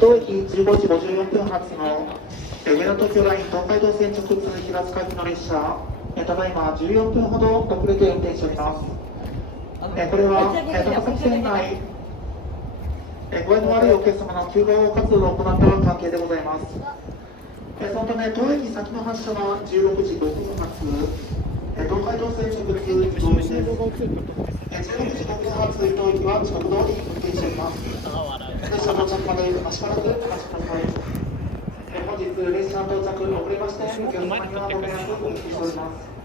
当駅15時54分発の上野東京ライン東海道線直通平塚行きの列車、ただいま14分ほど遅れて運転しております。これは高崎線内具合の悪いお客様の救護活動を行った関係でございます。そのため当駅先の発車は16時5分発、東海道線直通移動です。16時5分発移動駅は近く通り運転しております。列車到着までしばらくお待ちください。本日列車到着遅れましてお客様にはご迷惑をおかけしております。